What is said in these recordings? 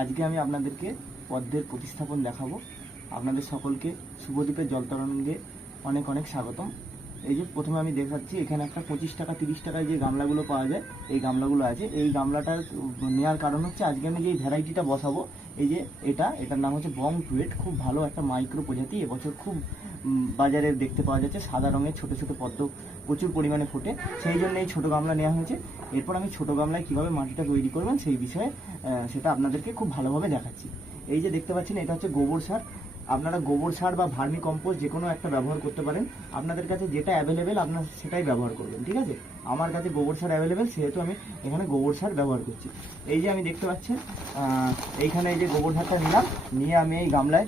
আজকে আমি আপনাদেরকে পদ্মের প্রতিস্থাপন দেখাবো। আপনাদের সকলকে শুভদ্বীপের জল তরঙ্গে অনেক অনেক স্বাগতম। এই যে প্রথমে আমি দেখাচ্ছি, এখানে একটা 25 টাকা 30 টাকায় যে গামলাগুলো পাওয়া যায়, এই গামলাগুলো আছে। এই গামলাটা নেওয়ার কারণ হচ্ছে আজকে আমি যে ভ্যারাইটিটা বসাবো, এই যে এটার নাম হচ্ছে বং টুয়েট। খুব ভালো একটা মাইক্রো প্রজাতি, এবছর খুব বাজারে দেখতে পাওয়া যাচ্ছে। সাদা রঙের ছোট ছোট পদ্ম প্রচুর পরিমাণে ফোটে, সেই জন্য এই ছোটো গামলা নেওয়া হয়েছে। এরপর আমি ছোটো গামলায় কীভাবে মাটিটা তৈরি করবেন সেই বিষয়ে সেটা আপনাদেরকে খুব ভালোভাবে দেখাচ্ছি। এই যে দেখতে পাচ্ছেন, এটা হচ্ছে গোবর সার। আপনারা গোবর সার বা ভার্মি কম্পোস্ট যে কোনো একটা ব্যবহার করতে পারেন। আপনাদের কাছে যেটা অ্যাভেলেবেল আপনারা সেটাই ব্যবহার করবেন, ঠিক আছে? আমার কাছে গোবর সার অ্যাভেলেবেল, সেহেতু আমি এখানে গোবর সার ব্যবহার করছি। এই যে আমি দেখতে পাচ্ছেন, এইখানে এই যে গোবর সারটা নিলাম, নিয়ে আমি এই গামলায়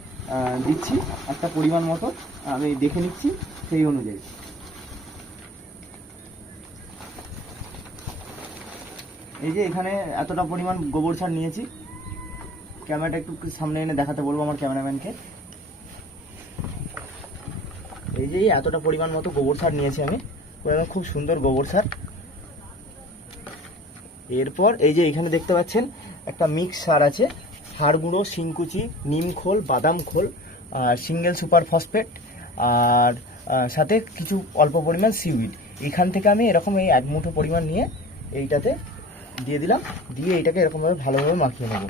দিচ্ছি একটা পরিমাণ মতো। আমি দেখে নিচ্ছি সেই অনুযায়ী। এই যে এখানে এতটা পরিমাণ গোবর সার নিয়েছি। ক্যামেরাটা একটু সামনে এনে দেখাতে বলবো আমার ক্যামেরাম্যানকে। এই যে এতটা পরিমাণ মতো গোবর সার নিয়েছি আমি, খুব সুন্দর গোবর সার। এরপর এই যে এখানে দেখতে পাচ্ছেন একটা মিক্স সার আছে, হাড় গুঁড়ো, শিংকুচি, নিম খোল, বাদাম খোল, আর সিঙ্গেল সুপার ফসফেট, আর সাথে কিছু অল্প পরিমাণ সিউইড। এখান থেকে আমি এরকম এই 1 মুঠো পরিমাণ নিয়ে এইটাতে দিয়ে দিলাম, দিয়ে এইটাকে এরকমভাবে ভালোভাবে মাখিয়ে নেব।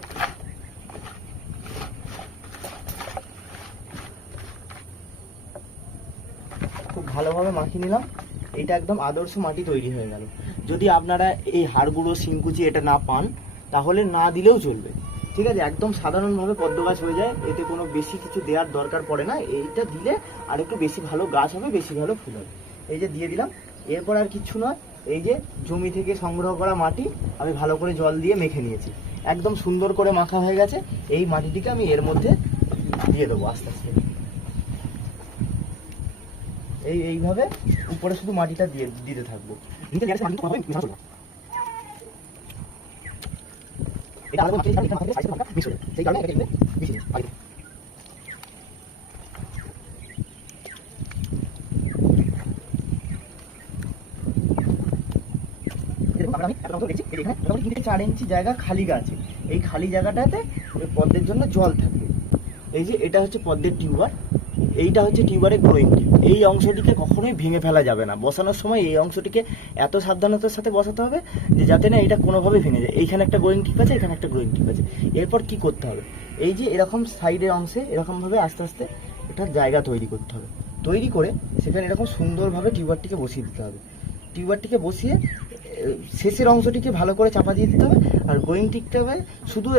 খুব ভালোভাবে মাখিয়ে নিলাম। এইটা একদম আদর্শ মাটি তৈরি হয়ে গেল। যদি আপনারা এই হাড়গুঁড়ো, শিংকুচি এটা না পান, তাহলে না দিলেও চলবে, ঠিক আছে? একদম সাধারণভাবে পদ্ম গাছ হয়ে যায়, এতে কোনো বেশি কিছু দেওয়ার দরকার পড়ে না। এইটা দিলে আর একটু বেশি ভালো গাছ হবে, বেশি ভালো ফুল হবে। এই যে দিয়ে দিলাম। এরপর আর কিচ্ছু নয়, এই যে জমি থেকে সংগ্রহ করা মাটি আমি ভালো করে জল দিয়ে মেখে নিয়েছি, একদম সুন্দর করে মাখা হয়ে গেছে। এই মাটিটিকে আমি এর মধ্যে দিয়ে দেবো আস্তে আস্তে। এইভাবে উপরে শুধু মাটিটা দিতে থাকবো। আমি 4 ইঞ্চি জায়গা খালি আছে। এই খালি জায়গাটাতে পদ্মের জন্য জল থাকবে। এই যে এটা হচ্ছে পদ্মের টিউবার, এইটা হচ্ছে টিউবারের গ্রোয়িং টিপ। এই অংশটিকে কখনোই ভেঙে ফেলা যাবে না। বসানোর সময় এই অংশটিকে এত সাবধানতার সাথে বসাতে হবে যে যাতে না এটা কোনোভাবে ভেঙে যায়। এইখানে একটা গ্রোয়িং টিপ আছে, এখানে একটা গ্রোয়িং টিপ আছে। এরপর কি করতে হবে, এই যে এরকম সাইডের অংশে এরকমভাবে আস্তে আস্তে এটার জায়গা তৈরি করতে হবে। তৈরি করে সেখানে এরকম সুন্দরভাবে টিউবারটিকে বসিয়ে দিতে হবে। টিউবারটিকে বসিয়ে শেষের অংশটিকে ভালো করে চাপা দিয়ে দিতে হবে। আর গ্রোয়িং টিপটা শুধু